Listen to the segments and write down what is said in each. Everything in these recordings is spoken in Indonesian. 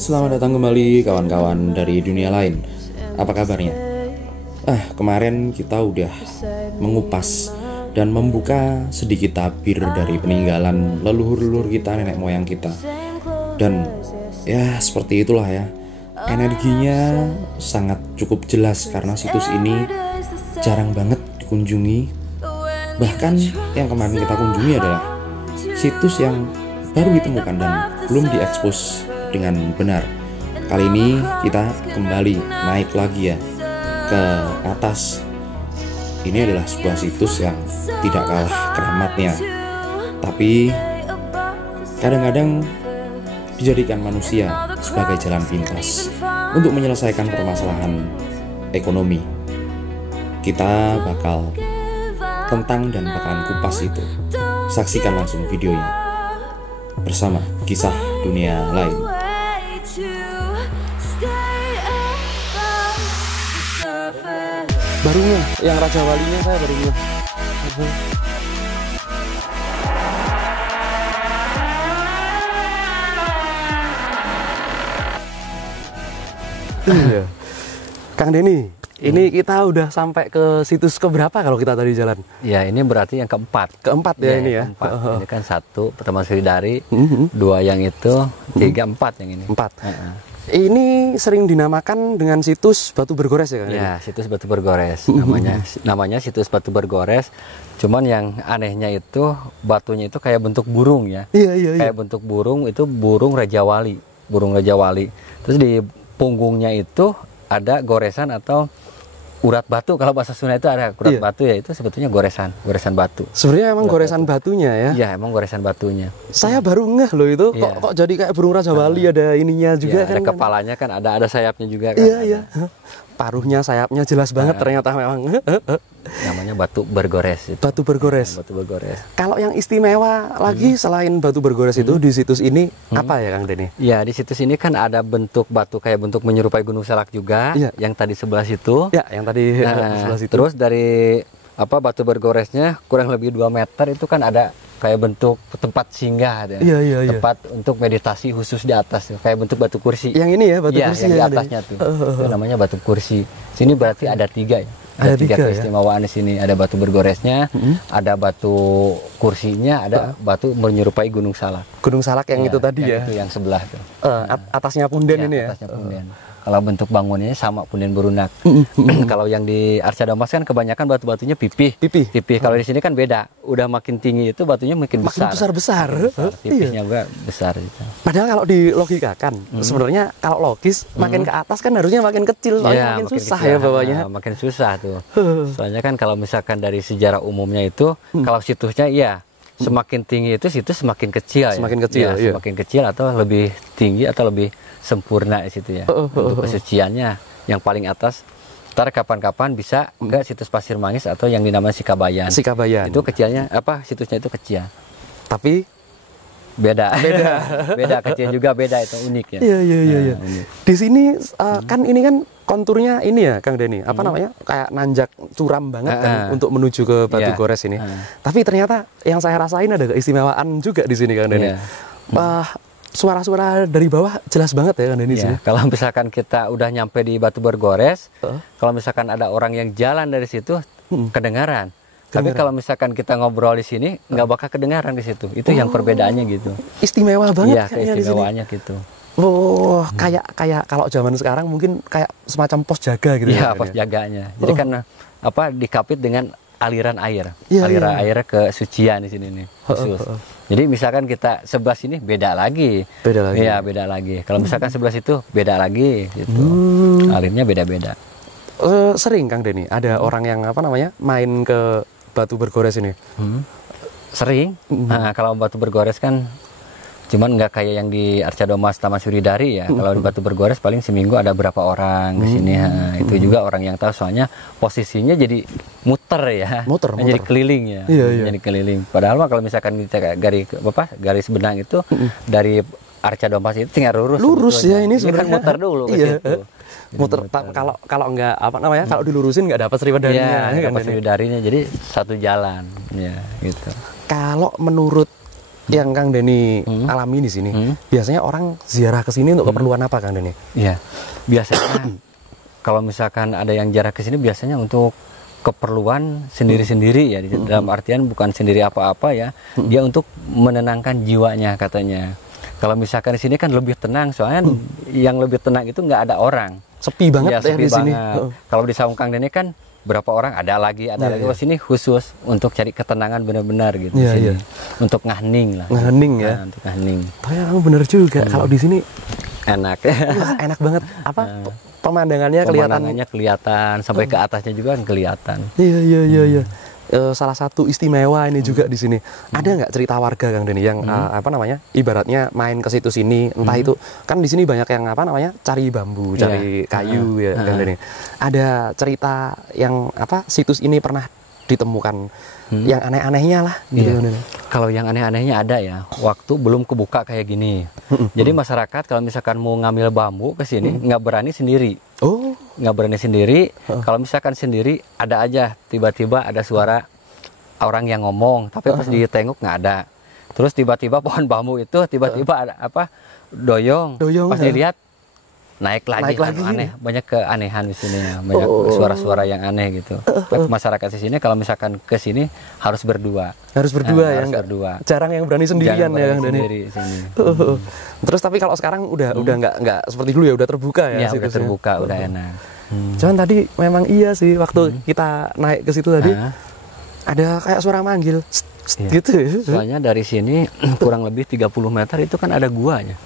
Selamat datang kembali kawan-kawan dari dunia lain. Apa kabarnya? Kemarin kita udah mengupas dan membuka sedikit tabir dari peninggalan leluhur-leluhur kita, nenek moyang kita. Dan ya seperti itulah ya. Energinya sangat cukup jelas karena situs ini jarang banget dikunjungi. Bahkan yang kemarin kita kunjungi adalah situs yang baru ditemukan dan belum diekspos dengan benar. Kali ini kita kembali naik lagi ya ke atas. Ini adalah sebuah situs yang tidak kalah keramatnya, tapi kadang-kadang dijadikan manusia sebagai jalan pintas untuk menyelesaikan permasalahan ekonomi. Kita bakal tentang dan bakalan kupas itu. Saksikan langsung videonya bersama kisah dunia lain. Barunya, yang Raja Walinya saya barunya. Kang Denny, ini kita udah sampai ke situs keberapa kalau kita tadi jalan? Ya, ini berarti yang keempat. Keempat ya, ini ya. Keempat. Ini kan satu pertemuan Sridari, dua yang itu, tiga, empat yang ini. Empat. Ini sering dinamakan dengan situs Batu Bergores ya, Kang? Ya, situs Batu Bergores. Namanya situs Batu Bergores. Cuman yang anehnya itu batunya itu kayak bentuk burung ya. Iya. Kayak bentuk burung, itu burung Raja Wali. Burung Raja Wali. Terus di punggungnya itu ada goresan atau urat batu. Kalau bahasa Sunda itu ada urat batu, ya itu sebetulnya goresan batu. Sebenarnya emang goresan batunya ya? Iya, emang goresan batunya. Saya baru ngeh loh itu, kok jadi kayak burung Raja Wali, ada ininya juga kan? Ada kepalanya kan, ada sayapnya juga kan? Iya. Paruhnya, sayapnya jelas banget ternyata memang. Namanya Batu Bergores. Itu. Batu Bergores. Batu Bergores. Kalau yang istimewa lagi selain Batu Bergores itu di situs ini apa ya, Kang Denny? Ya, di situs ini kan ada bentuk batu kayak bentuk menyerupai Gunung Salak juga, yang tadi sebelah situ. Ya, yang tadi sebelah situ. Terus dari Batu Bergoresnya kurang lebih 2 meter itu kan ada kayak bentuk tempat singgah, Iya. tempat untuk meditasi khusus di atas, kayak bentuk batu kursi. Yang ini ya, batu kursi yang di atasnya tuh. Itu namanya batu kursi. Sini berarti ada 3 ya. Ada 3 keistimewaan di sini. Ada Batu Bergoresnya, ada batu kursinya, ada batu menyerupai Gunung Salak. Gunung Salak yang itu tadi ya. Itu yang sebelah tuh. Atasnya punden ini ya. Atasnya punden. Kalau bentuk bangunannya sama punden berunak. Kalau yang di Arca Domas kan kebanyakan batu-batunya pipih. Kalau di sini kan beda. Udah makin tinggi itu batunya makin besar. Besar. Tipisnya juga besar gitu. Padahal kalau dilogikakan, sebenarnya kalau logis makin ke atas kan harusnya makin kecil, soalnya makin susah kecil, ya bawahnya. Makin susah tuh. Soalnya kan kalau misalkan dari sejarah umumnya itu, kalau situsnya semakin tinggi itu situs semakin kecil. Semakin kecil. Semakin kecil atau lebih tinggi atau lebih sempurna di situ ya. Untuk kesuciannya yang paling atas. Ntar kapan-kapan bisa ke situs Pasir Mangis atau yang dinamakan Sikabayan. Itu kecilnya situsnya itu kecil. Tapi beda kecil juga beda, itu unik ya. Iya. Di sini kan ini kan konturnya ini ya, Kang Denny, namanya kayak nanjak curam banget kan untuk menuju ke Batu Gores ini. Tapi ternyata yang saya rasain ada keistimewaan juga di sini, Kang Denny. Suara-suara dari bawah jelas banget ya, Kang Denny. Kalau misalkan kita udah nyampe di Batu Bergores, kalau misalkan ada orang yang jalan dari situ kedengaran. Tapi kalau misalkan kita ngobrol di sini nggak bakal kedengaran di situ. Itu yang perbedaannya gitu. Istimewa banget. Iya, keistimewaannya gitu. Kayak kalau zaman sekarang mungkin kayak semacam pos jaga gitu. Iya, pos jaganya. Jadi kan dikapit dengan aliran air. Aliran air ke sucian di sini nih khusus. Jadi misalkan kita sebelah sini beda lagi. Iya, beda lagi. Kalau misalkan sebelah situ beda lagi gitu. Alirnya beda-beda. Sering, Kang Denny, ada orang yang main ke Batu Bergores ini? Sering. Nah, kalau Batu Bergores kan cuman nggak kayak yang di Arca Domas Taman Suridari ya. Kalau di Batu Bergores paling seminggu ada berapa orang di sini. Itu juga orang yang tahu, soalnya posisinya jadi muter ya. Muter. Jadi keliling ya. Jadi keliling. Padahal kalau misalkan kita garis benang itu dari Arca Domas itu tinggal lurus ya, ini kan muter dulu ke situ. Muter. Kalau nggak kalau dilurusin nggak dapat Sriwadarinya. Dapat Sriwadarinya, jadi satu jalan ya gitu. Kalau menurut yang Kang Denny alami di sini, biasanya orang ziarah ke sini untuk keperluan apa, Kang Denny? Iya, biasanya kalau misalkan ada yang ziarah ke sini biasanya untuk keperluan sendiri-sendiri ya, dalam artian bukan sendiri apa-apa ya, dia untuk menenangkan jiwanya katanya. Kalau misalkan di sini kan lebih tenang, soalnya yang lebih tenang itu nggak ada orang. Sepi banget ya, sepi di sini. Kalau di Saung Kang Denny kan berapa orang, ada lagi. Di sini khusus untuk cari ketenangan benar-benar gitu. Sini. Untuk ngahening lah. Ngahening ya. Nah, untuk ngahening. Oh ya, bener juga. Kalau di sini enak. Wah, enak banget. Apa? Pemandangannya kelihatan sampai ke atasnya juga kan kelihatan. Iya. Salah satu istimewa ini juga di sini. Ada nggak cerita warga, Kang Denny, yang apa namanya, ibaratnya main ke situ sini, entah itu kan di sini banyak yang apa namanya, cari bambu, cari kayu ya, Kang Denny. Ada cerita yang apa, situs ini pernah ditemukan yang aneh-anehnya lah gitu. Kalau yang aneh-anehnya ada ya, waktu belum kebuka kayak gini. Jadi masyarakat kalau misalkan mau ngambil bambu ke sini nggak berani sendiri. Nggak berani sendiri. Kalau misalkan sendiri, ada aja tiba-tiba ada suara orang yang ngomong, tapi pas ditengok nggak ada. Terus tiba-tiba pohon bambu itu tiba-tiba ada apa, doyong. Pas dilihat naik lagi. Aneh, banyak keanehan di sini ya, banyak suara-suara yang aneh gitu. Masyarakat di sini kalau misalkan ke sini harus berdua. Harus berdua ya, harus berdua. Jarang yang berani sendirian ya, Kang Denny. Terus tapi kalau sekarang udah nggak seperti dulu ya, udah terbuka ya. Ya udah terbuka, udah enak. Cuman tadi memang iya sih, waktu kita naik ke situ tadi ada kayak suara manggil gitu. Soalnya dari sini kurang lebih 30 meter itu kan ada guanya.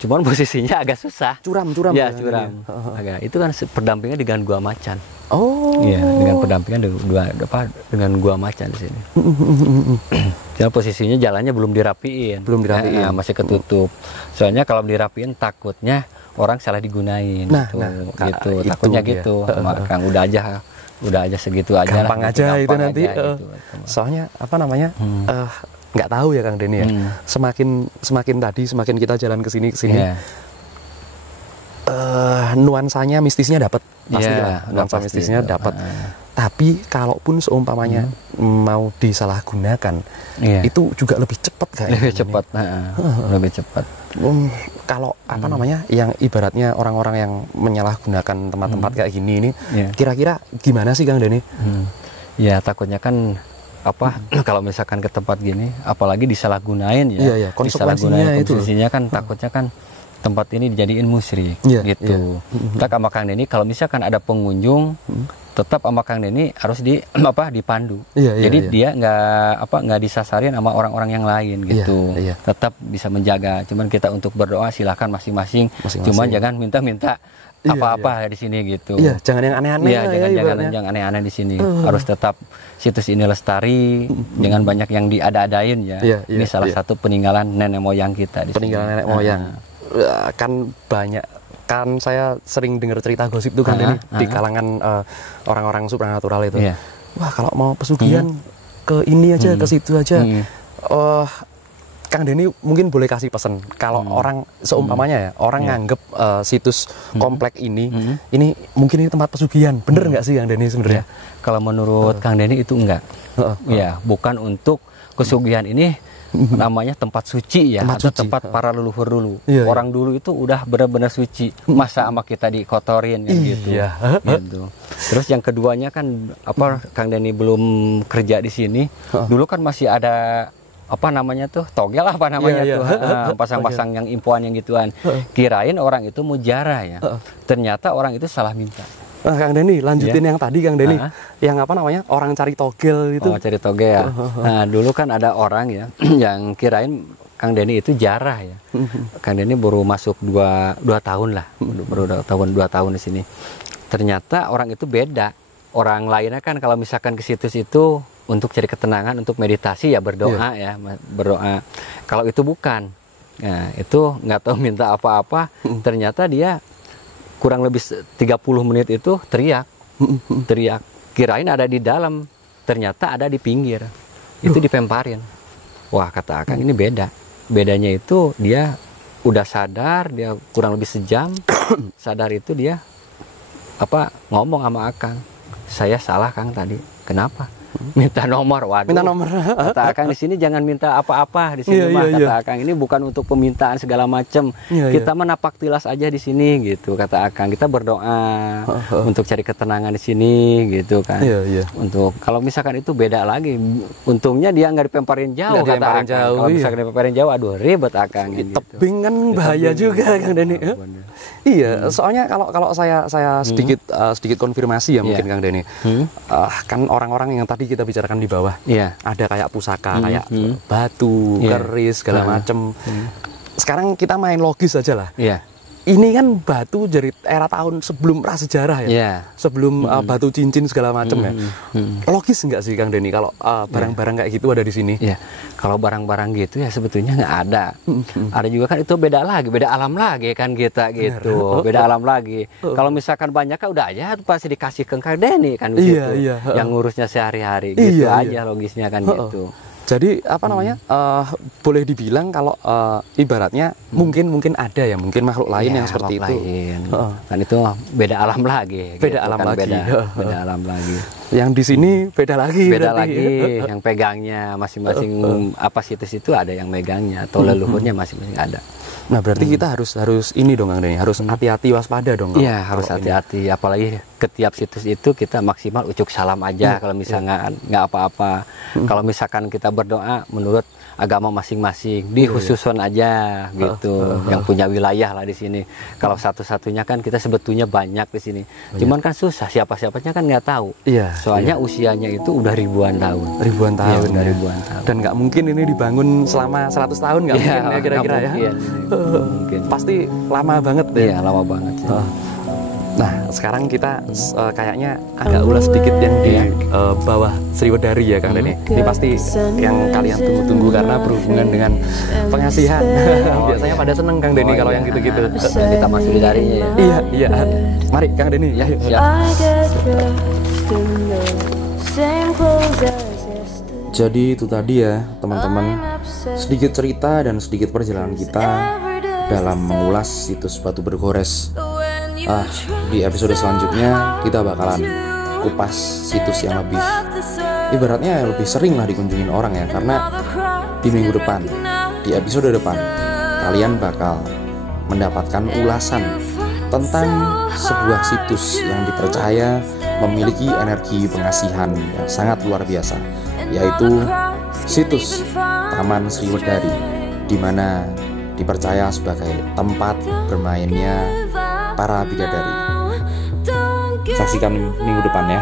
Cuman posisinya agak susah. Curam. Ya, curam. Agak. Itu kan berdampingan dengan gua macan. Iya, dengan pendampingan dengan gua macan di sini. Karena posisinya jalannya belum dirapiin. Masih ketutup. Soalnya kalau dirapiin takutnya orang salah digunain. Gitu. Takutnya gitu. Kang udah aja segitu aja. Gampang aja itu nanti. Gitu. Soalnya apa namanya? Nggak tahu ya, Kang Denny ya. Semakin kita jalan ke sini nuansanya mistisnya dapat pasti lah. Nuansa mistisnya dapat. Tapi kalaupun seumpamanya mau disalahgunakan, itu juga lebih cepat kayaknya. Lebih cepat. Kalau apa namanya, yang ibaratnya orang-orang yang menyalahgunakan tempat-tempat kayak gini ini, kira-kira gimana sih, Kang Denny? Ya takutnya kan apa, kalau misalkan ke tempat gini apalagi disalahgunain ya, konsekuensinya kan takutnya kan tempat ini dijadiin musyrik gitu. Kita sama Kang Denny kalau misalkan ada pengunjung tetap sama Kang Denny harus dipandu. Jadi dia nggak disasarin sama orang-orang yang lain gitu. Tetap bisa menjaga. Cuman kita untuk berdoa silahkan masing-masing. Cuman jangan minta-minta apa-apa di sini gitu. Jangan yang aneh-aneh. Jangan aneh-aneh di sini. Harus tetap situs ini lestari, jangan banyak yang diada-adain ya. Ini salah satu peninggalan nenek moyang kita di sini. Nenek moyang. Kan banyak, kan saya sering dengar cerita gosip tuh, Kang Denny, di kalangan orang-orang supranatural itu. Wah, kalau mau pesugihan ke ini aja, ke situ aja. Kang Denny mungkin boleh kasih pesan kalau orang seumpamanya ya, orang nganggep situs komplek ini mungkin ini tempat pesugihan, bener nggak sih, Kang Denny sebenarnya? Kalau menurut Kang Denny itu enggak. Ya, bukan untuk kesugihan ini, namanya tempat suci ya, tempat para leluhur dulu. Orang dulu itu udah benar-benar suci. Masa sama kita dikotorin kan gitu. Gitu. Terus yang keduanya kan Kang Denny belum kerja di sini. Dulu kan masih ada togel pasang-pasang yang impuan yang gituan. Kirain orang itu mujarah ya. Ternyata orang itu salah minta. Kang Denny, lanjutin yang tadi, Kang Denny, yang orang cari togel itu. Cari togel ya. Nah, dulu kan ada orang ya yang kirain Kang Denny itu jarah ya. Kang Denny baru masuk 2 tahun lah, baru 2 tahun di sini. Ternyata orang itu beda. Orang lainnya kan kalau misalkan ke situs itu untuk cari ketenangan, untuk meditasi ya, berdoa berdoa. Kalau itu bukan. Nah, itu nggak tahu minta apa-apa. Ternyata dia kurang lebih 30 menit itu teriak. Kirain ada di dalam, ternyata ada di pinggir. Itu dipemparin. Wah, kata Akang ini beda. Bedanya itu dia udah sadar, dia kurang lebih sejam. Sadar itu dia ngomong sama Akang. Saya salah, Kang, tadi. Kenapa? minta nomor. Waduh. Minta nomor. Kata Akang di sini jangan minta apa-apa di sini mah. Kata Akang ini bukan untuk pemintaan segala macam. Kita menapak tilas aja di sini gitu. Kata Akang kita berdoa untuk cari ketenangan di sini gitu kan. Untuk kalau misalkan itu beda lagi. Untungnya dia nggak dipemparin jauh. Kata Akang. Kalau misalkan dipemparin jauh, aduh ribet Akang. Gitu. Tebing kan bahaya juga Kang Dani. Iya, soalnya kalau saya sedikit konfirmasi ya mungkin Kang Dani. Kan orang-orang yang tadi kita bicarakan di bawah, ada kayak pusaka, kayak batu, keris segala macem. Sekarang kita main logis aja lah. Ini kan batu dari era tahun sebelum prasejarah ya, sebelum batu cincin segala macem ya. Logis nggak sih Kang Deni kalau barang-barang kayak gitu ada di sini? Kalau barang-barang gitu ya sebetulnya nggak ada. Ada juga kan itu beda lagi, beda alam lagi kan kita gitu, beda alam lagi. Kalau misalkan banyak kan udah aja pasti dikasih ke Kang Deni kan gitu, yang ngurusnya sehari-hari gitu aja logisnya kan gitu. Jadi apa namanya boleh dibilang kalau ibaratnya mungkin ada ya mungkin makhluk lain yang seperti itu. Kan itu beda alam lagi. Beda alam lagi. Beda alam lagi. Yang di sini beda lagi. Beda lagi. Yang pegangnya masing-masing apa situs itu ada yang megangnya atau leluhurnya masing-masing ada. Nah berarti kita harus ini dong Kang Deni, harus hati-hati waspada dong. Iya harus hati-hati, apalagi ke tiap situs itu kita maksimal ucuk salam aja kalau misalnya nggak apa-apa. Kalau misalkan kita berdoa menurut agama masing-masing, dikhususon aja gitu, yang punya wilayah lah di sini. Kalau satu-satunya kan kita sebetulnya banyak di sini, cuman kan susah siapa-siapanya kan nggak tahu. Soalnya usianya itu udah ribuan tahun. Ribuan tahun. Ribuan tahun. Dan nggak mungkin ini dibangun selama 100 tahun nggak mungkin ya kira-kira ya. Mungkin. Pasti lama banget deh. Iya lama banget sih. Nah sekarang kita kayaknya agak ulas sedikit yang di bawah Sriwedari ya Kang Deni. Ini pasti yang kalian tunggu-tunggu karena berhubungan dengan pengasihan. Biasanya pada seneng Kang Deni kalau yang gitu-gitu. Kita masuk di darinya ya. Iya. Mari Kang Deni. Ya. Jadi itu tadi ya teman-teman, sedikit cerita dan sedikit perjalanan kita dalam mengulas situs Batu Bergores. Di episode selanjutnya kita bakalan kupas situs yang lebih ibaratnya lebih sering lah dikunjungin orang ya, karena di minggu depan, di episode depan kalian bakal mendapatkan ulasan tentang sebuah situs yang dipercaya memiliki energi pengasihan yang sangat luar biasa, yaitu situs Taman Sriwedari, di mana dipercaya sebagai tempat bermainnya para bidadari. Saksikan minggu depan ya.